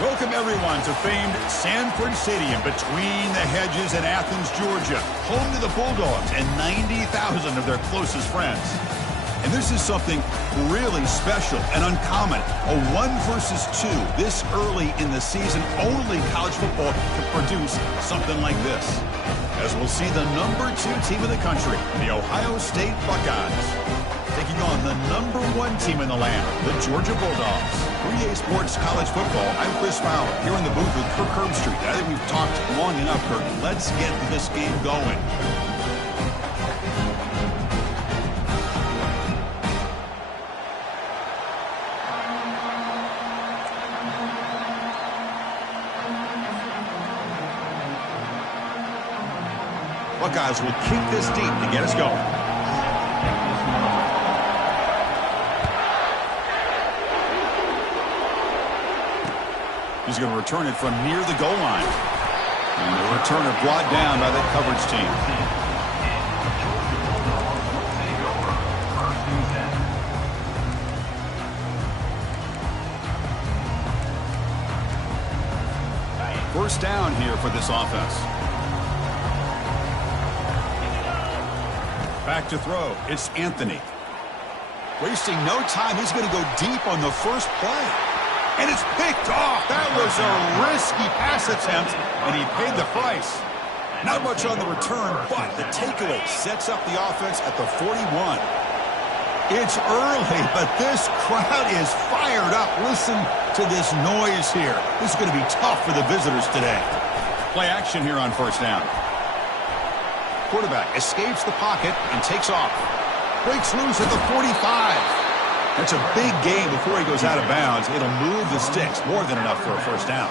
Welcome, everyone, to famed Sanford Stadium between the hedges in Athens, Georgia, home to the Bulldogs and 90,000 of their closest friends. And this is something really special and uncommon. A 1 versus 2 this early in the season. Only college football can produce something like this. As we'll see the number 2 team in the country, the Ohio State Buckeyes, taking on the number 1 team in the land, the Georgia Bulldogs. 3A Sports College Football, I'm Chris Fowler, here in the booth with Kirk Herbstreit. I think we've talked long enough, Kirk. Let's get this game going. Buckeyes will kick this deep to get us going. He's going to return it from near the goal line. And the returner brought down by the coverage team. First down here for this offense. Back to throw. It's Anthony. Wasting no time. He's going to go deep on the first play. And it's picked off. That was a risky pass attempt, and he paid the price. Not much on the return, but the takeaway sets up the offense at the 41. It's early, but this crowd is fired up. Listen to this noise here. This is going to be tough for the visitors today. Play action here on first down. Quarterback escapes the pocket and takes off. Breaks loose at the 45. That's a big gain before he goes out of bounds. It'll move the sticks, more than enough for a first down.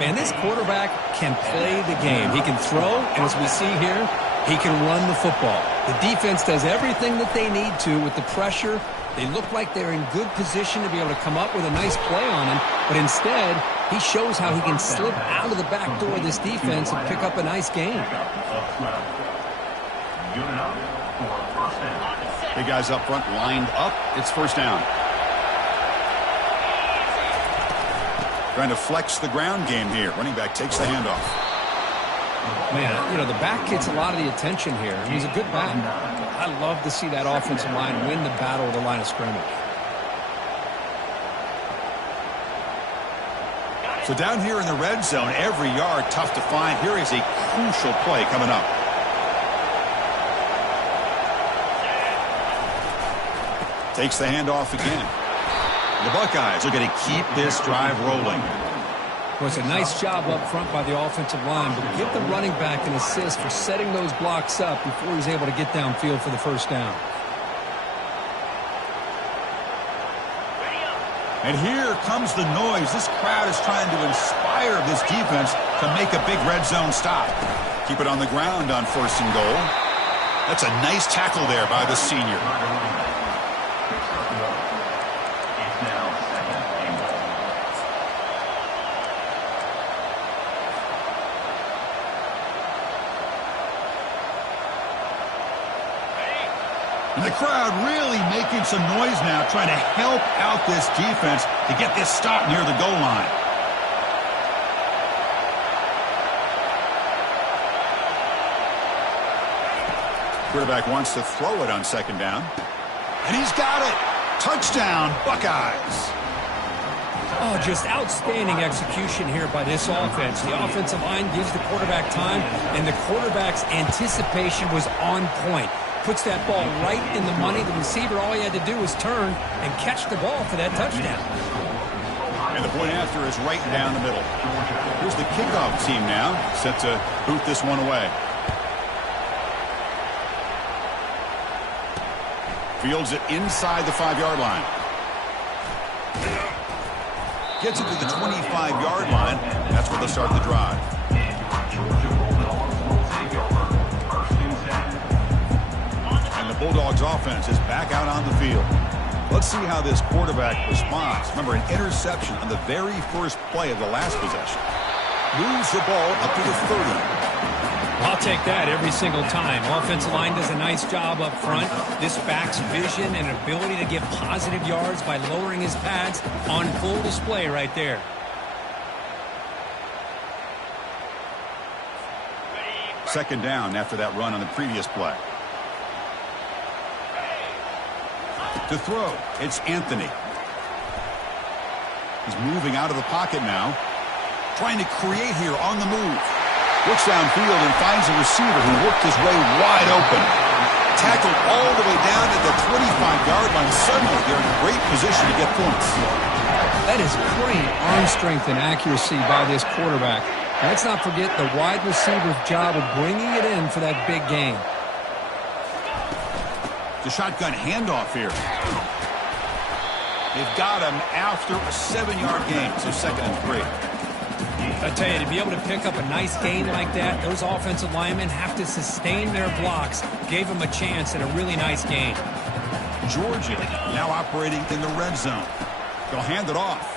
Man, this quarterback can play the game. He can throw, and as we see here, he can run the football. The defense does everything that they need to with the pressure. They look like they're in good position to be able to come up with a nice play on him, but instead, he shows how he can slip out of the back door of this defense and pick up a nice gain. Big guys up front lined up. It's first down. Trying to flex the ground game here. Running back takes the handoff. Man, you know, the back gets a lot of the attention here. He's a good back. I love to see that offensive line win the battle of the line of scrimmage. So down here in the red zone, every yard tough to find. Here is a crucial play coming up. Takes the handoff again. The Buckeyes are going to keep this drive rolling. Well, it's a nice job up front by the offensive line, but give the running back an assist for setting those blocks up before he's able to get downfield for the first down. And here comes the noise. This crowd is trying to inspire this defense to make a big red zone stop. Keep it on the ground on first and goal. That's a nice tackle there by the senior. And the crowd really making some noise now, trying to help out this defense to get this stop near the goal line. Quarterback wants to throw it on second down. And he's got it. Touchdown, Buckeyes. Oh, just outstanding execution here by this offense. The offensive line gives the quarterback time, and the quarterback's anticipation was on point. Puts that ball right in the money. The receiver, all he had to do was turn and catch the ball for that touchdown. And the point after is right down the middle. Here's the kickoff team now, set to boot this one away. Fields it inside the 5-yard line. Gets it to the 25-yard line. That's where they'll start the drive. Bulldogs offense is back out on the field. Let's see how this quarterback responds. Remember, an interception on the very first play of the last possession. Moves the ball up to the 30. I'll take that every single time. Offensive line does a nice job up front. This back's vision and ability to get positive yards by lowering his pads on full display right there. second down after that run on the previous play. To throw, it's Anthony. He's moving out of the pocket now. Trying to create here on the move. Looks downfield and finds a receiver who worked his way wide open. Tackled all the way down to the 25-yard line. Suddenly, they're in great position to get points. That is great arm strength and accuracy by this quarterback. And let's not forget the wide receiver's job of bringing it in for that big game. The shotgun handoff here. They've got him after a 7-yard gain, so 2nd and 3. I tell you, to be able to pick up a nice gain like that, those offensive linemen have to sustain their blocks. Gave them a chance at a really nice gain. Georgia now operating in the red zone. They'll hand it off.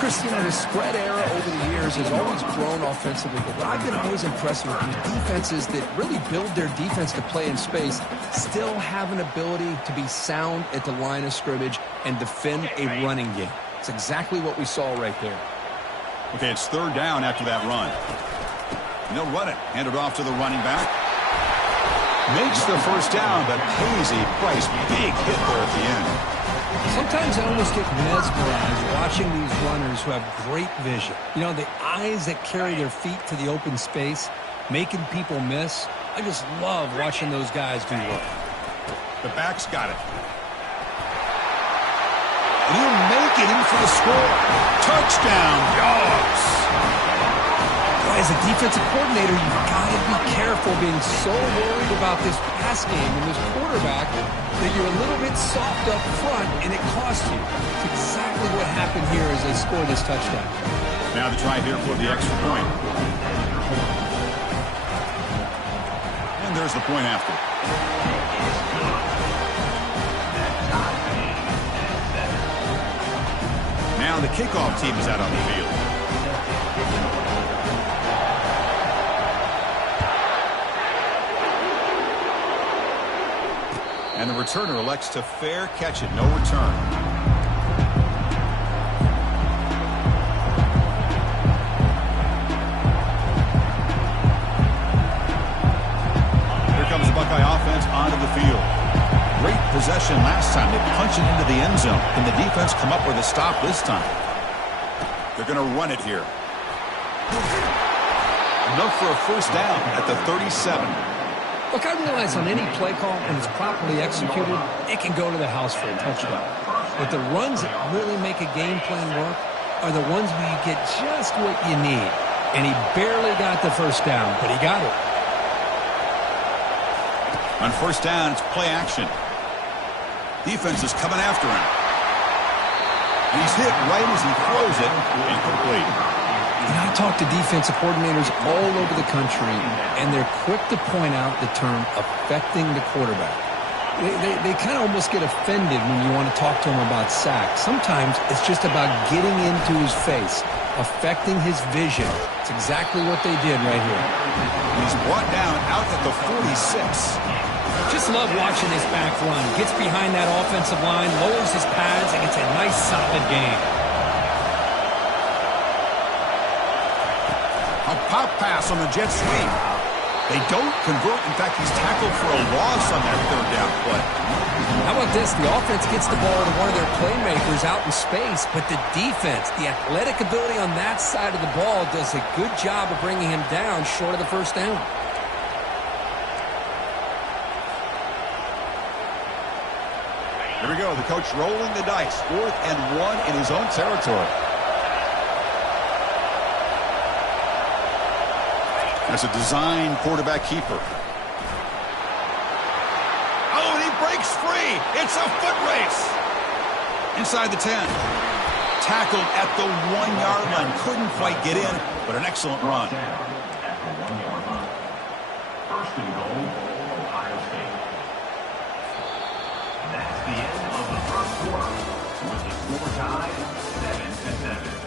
Chris, you know, the spread era over the years has always grown offensively, but what I've been always impressed with is defenses that really build their defense to play in space still have an ability to be sound at the line of scrimmage and defend a running game. It's exactly what we saw right there. Okay, it's 3rd down after that run. And they'll run it. Hand it off to the running back. Makes the first down, but pays a price. Big hit there at the end. Sometimes I almost get mesmerized watching these runners who have great vision. You know, the eyes that carry their feet to the open space, making people miss. I just love watching those guys do work. The back's got it. And he'll make it in for the score. Touchdown, Dogs. As a defensive coordinator, you've got to be careful being so worried about this pass game and this quarterback that you're a little bit soft up front and it costs you. It's exactly what happened here as they score this touchdown. Now the try here for the extra point. And there's the point after. Now the kickoff team is out on the field. And the returner elects to fair catch it. No return. Here comes the Buckeye offense onto the field. Great possession last time. They punch it into the end zone. Can the defense come up with a stop this time? They're going to run it here. Enough for a first down at the 37. Look, I realize on any play call, when it's properly executed, it can go to the house for a touchdown. But the runs that really make a game plan work are the ones where you get just what you need. And he barely got the first down, but he got it. On first down, it's play action. Defense is coming after him. And he's hit right as he throws it. Incomplete. And I talk to defensive coordinators all over the country, and they're quick to point out the term affecting the quarterback. They kind of almost get offended when you want to talk to them about sacks. Sometimes it's just about getting into his face, affecting his vision. It's exactly what they did right here. He's brought down out at the 46. Just love watching this back run. Gets behind that offensive line, lowers his pads, and gets a nice, solid gain. A pop pass on the jet sweep. They don't convert. In fact, he's tackled for a loss on that 3rd down play. How about this? The offense gets the ball to one of their playmakers out in space, but the defense, the athletic ability on that side of the ball does a good job of bringing him down short of the first down. Here we go. The coach rolling the dice. 4th and 1 in his own territory. That's a design quarterback keeper. Oh, and he breaks free. It's a foot race. Inside the 10. Tackled at the 1-yard line. Couldn't quite get in, but an excellent run. First and goal, Ohio State. That's the end of the first quarter. With the score tied 7-7.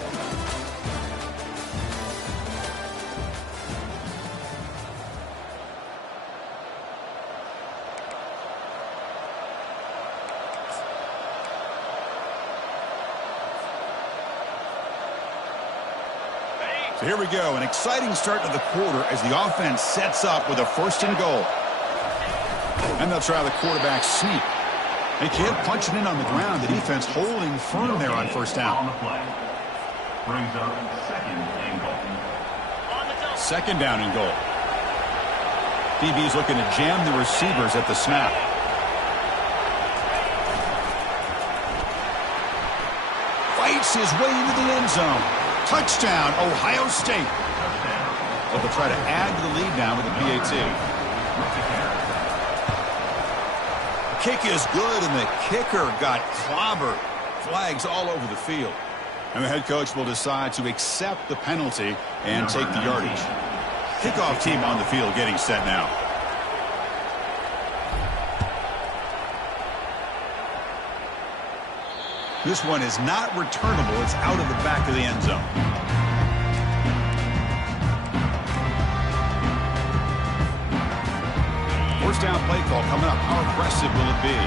So here we go, an exciting start to the quarter as the offense sets up with a 1st and goal. And they'll try the quarterback sneak. They can't punch it in on the ground. The defense holding firm there on 1st down. On the play. Brings up 2nd and goal. 2nd down and goal. DB's looking to jam the receivers at the snap. Fights his way into the end zone. Touchdown, Ohio State. But they'll try to add to the lead now with a PAT. Kick is good, and the kicker got clobbered. Flags all over the field. And the head coach will decide to accept the penalty and take the yardage. Kickoff team on the field getting set now. This one is not returnable. It's out of the back of the end zone. First down play call coming up. How aggressive will it be?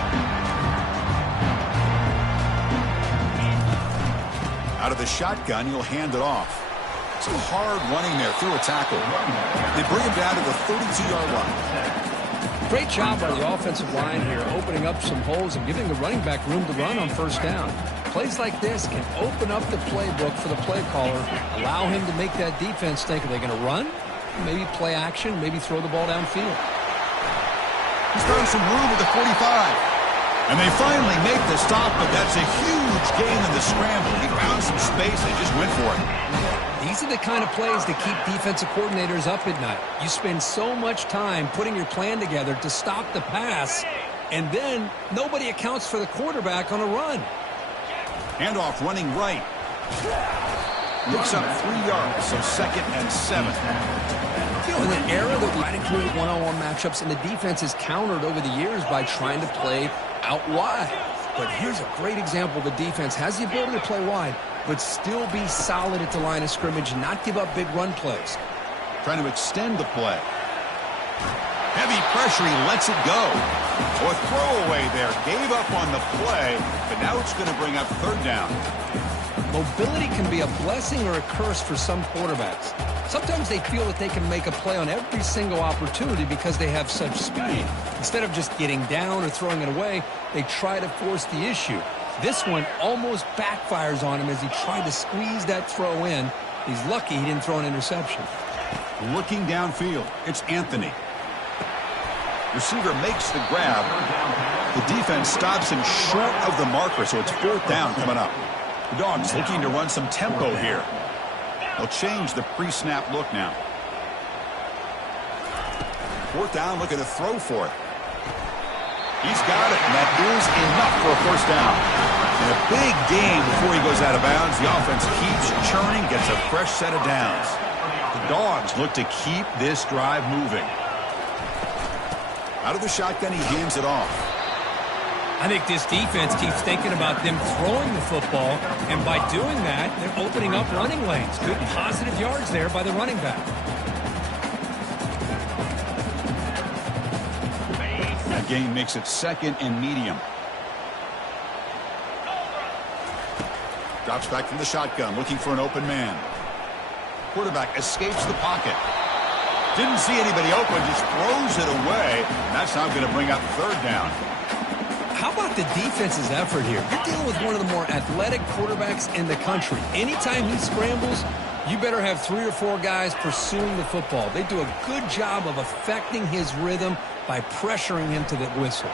Out of the shotgun, he'll hand it off. Some hard running there through a tackle. They bring him down to the 32-yard line. Great job by the offensive line here, opening up some holes and giving the running back room to run on 1st down. Plays like this can open up the playbook for the play caller, allow him to make that defense think, are they going to run? Maybe play action, maybe throw the ball downfield. He's throwing some room at the 45. And they finally make the stop, but that's a huge gain in the scramble. He found some space and just went for it. These are the kind of plays that keep defensive coordinators up at night. You spend so much time putting your plan together to stop the pass, and then nobody accounts for the quarterback on a run. Handoff running right. Looks up 3 yards, so 2nd and 7. You know, in an era that we try to create one-on-one matchups, and the defense is countered over the years by trying to play out wide. But here's a great example. The defense has the ability to play wide, but still be solid at the line of scrimmage and not give up big run plays. Trying to extend the play. Heavy pressure, he lets it go. A throwaway there, gave up on the play, but now it's going to bring up 3rd down. Mobility can be a blessing or a curse for some quarterbacks. Sometimes they feel that they can make a play on every single opportunity because they have such speed. Instead of just getting down or throwing it away, they try to force the issue. This one almost backfires on him as he tried to squeeze that throw in. He's lucky he didn't throw an interception. Looking downfield, it's Anthony. Receiver makes the grab. The defense stops him short of the marker, so it's 4th down coming up. The Dogs looking to run some tempo here. They'll change the pre-snap look now. 4th down, looking to throw for it. He's got it, and that is enough for a 1st down. And a big gain before he goes out of bounds. The offense keeps churning, gets a fresh set of downs. The Dogs look to keep this drive moving. Out of the shotgun, he hands it off. I think this defense keeps thinking about them throwing the football, and by doing that, they're opening up running lanes. Good positive yards there by the running back. That gain makes it 2nd and medium. Drops back from the shotgun, looking for an open man. Quarterback escapes the pocket. Didn't see anybody open, just throws it away. And that's now going to bring up 3rd down. How about the defense's effort here? You're dealing with one of the more athletic quarterbacks in the country. Anytime he scrambles, you better have 3 or 4 guys pursuing the football. They do a good job of affecting his rhythm by pressuring him to the whistle.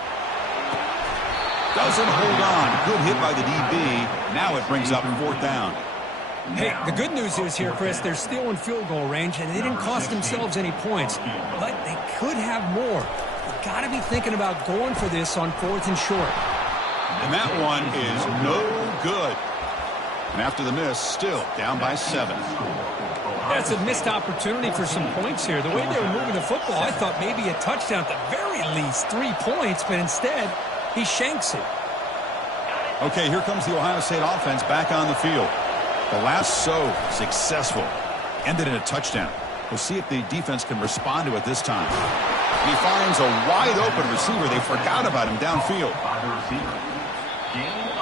Doesn't hold on. Good hit by the DB. Now it brings up 4th down. Hey, the good news is here, Chris, they're still in field goal range, and they didn't cost themselves any points. But they could have more. You've got to be thinking about going for this on 4th and short. And that one is no good. And after the miss, still down by 7. That's a missed opportunity for some points here. The way they were moving the football, I thought maybe a touchdown, at the very least 3 points, but instead, he shanks it. Okay, here comes the Ohio State offense back on the field. The last so successful ended in a touchdown. We'll see if the defense can respond to it this time. He finds a wide-open receiver. They forgot about him downfield.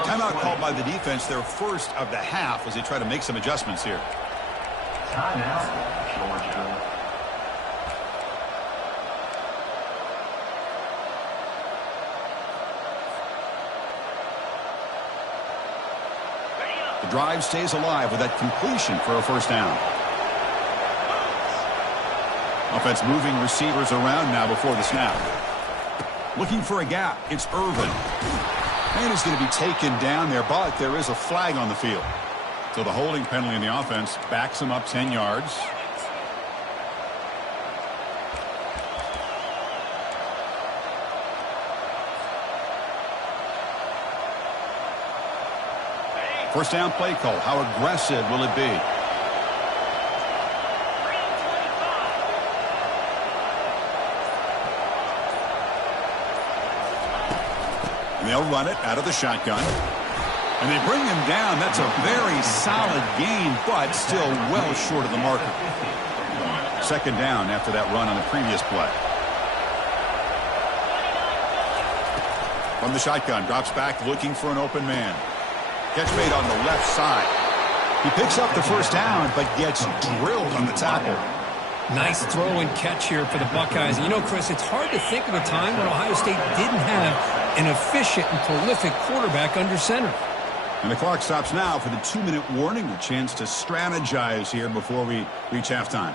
Timeout called by the defense, their first of the half, as they try to make some adjustments here. Timeout, Georgia. The drive stays alive with that completion for a first down. Offense moving receivers around now before the snap. Looking for a gap. It's Irvin. And he's going to be taken down there, but there is a flag on the field. So the holding penalty in the offense backs him up 10 yards. First down play call. How aggressive will it be? And they'll run it out of the shotgun. And they bring him down. That's a very solid gain, but still well short of the marker. Second down after that run on the previous play. From the shotgun, drops back looking for an open man. Catch made on the left side. He picks up the first down, but gets drilled on the tackle. Nice throw and catch here for the Buckeyes. And you know, Chris, it's hard to think of a time when Ohio State didn't have an efficient and prolific quarterback under center. And the clock stops now for the 2-minute warning. A chance to strategize here before we reach halftime.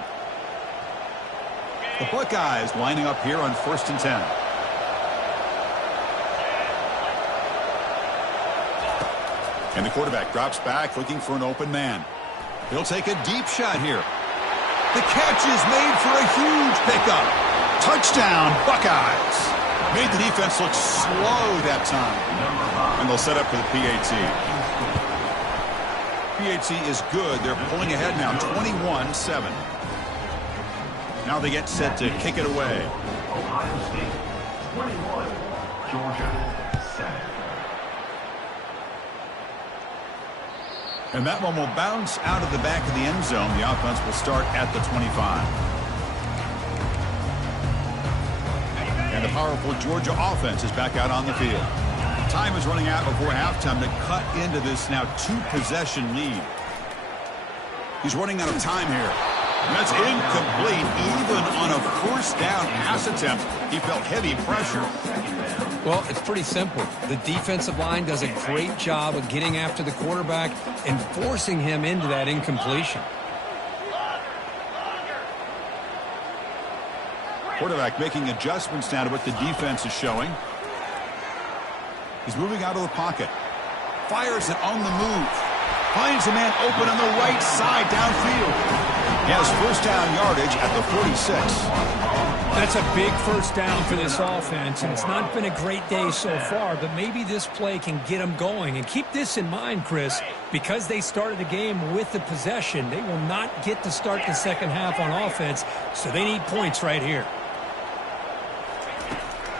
The Buckeyes lining up here on 1st and 10. And the quarterback drops back looking for an open man. He'll take a deep shot here. The catch is made for a huge pickup. Touchdown, Buckeyes. Made the defense look slow that time. And they'll set up for the PAT. PAT is good. They're pulling ahead now, 21-7. Now they get set to kick it away. Ohio State 21, Georgia 7. And that one will bounce out of the back of the end zone. The offense will start at the 25. And the powerful Georgia offense is back out on the field. Time is running out before halftime to cut into this now 2-possession lead. He's running out of time here. And that's incomplete. Even on a first down pass attempt, he felt heavy pressure. Well, it's pretty simple. The defensive line does a great job of getting after the quarterback and forcing him into that incompletion. Quarterback making adjustments now to what the defense is showing. He's moving out of the pocket. Fires it on the move. Finds a man open on the right side downfield. He has first down yardage at the 46. That's a big first down for this offense, and it's not been a great day so far, but maybe this play can get them going. And keep this in mind, Chris, because they started the game with the possession, they will not get to start the second half on offense, so they need points right here.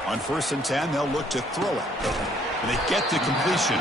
On 1st and 10, they'll look to throw it. And they get the completion.